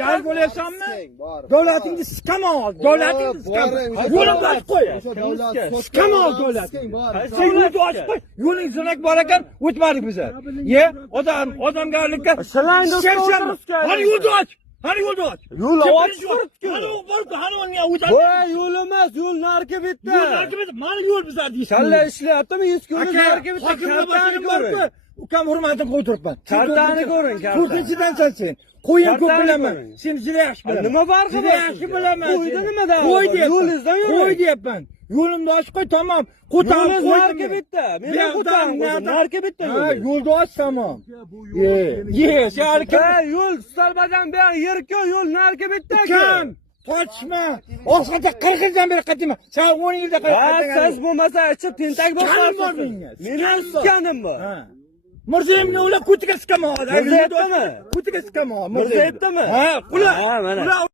Jar bo'layapsanmi? Davlatingni skamol, davlatingni skamol. Yo'lingni ochib qo'y. Skamol davlating. Yo'lingni ochib qo'y. Yo'ling zo'nak bor ekan, o'tmadik biz. Odamgarlikka Silangni Qani yo'lni och. Qani yo'lni och. Yo'l ochiq turibdi-ku. Qani o'rniga o'tadi. Voy, yo'l emas, yo'l narga bitta. Yo'l narga bitta. Mana yo'l bizlar deysiz. Kalla ishlayaptimi? 100 kunlik narga bitta. Kartani ko'ring. Ukam hurmatini qo'yib turibman. Kartani ko'ring, kartani. To'rtinchidan sen. Qo'yim ko'p bilaman. Sen juda yaxshi bilaman. Nima farqi bor? Juda yaxshi bilaman. Qo'yda nima da'vo? Qo'y deyapman. Yo'lingizdan yuring. Qo'y deyapman. Yo'limni ochib qo'y, tamom. Qo'tarib Yo'lingiz narga bitta. Men qo'tarim, narga bitta yo'l. Yo'lni och, tamom. Sen Ha, yo'l Salbadan beri yerga yo'l narga bitta. Ukam, qochma. Oxirida 40 yildan beri qaytayman. Sen 10 yilda qaytding. Siz bo'lmasa ichib tentak bo'lasiz. Meni tutganim bu. Mirzayevni ular ko'tiga skamol. Mirzayevdami? Ko'tiga skamol. Mirzayevdami? Ha, qula. Ha, mana.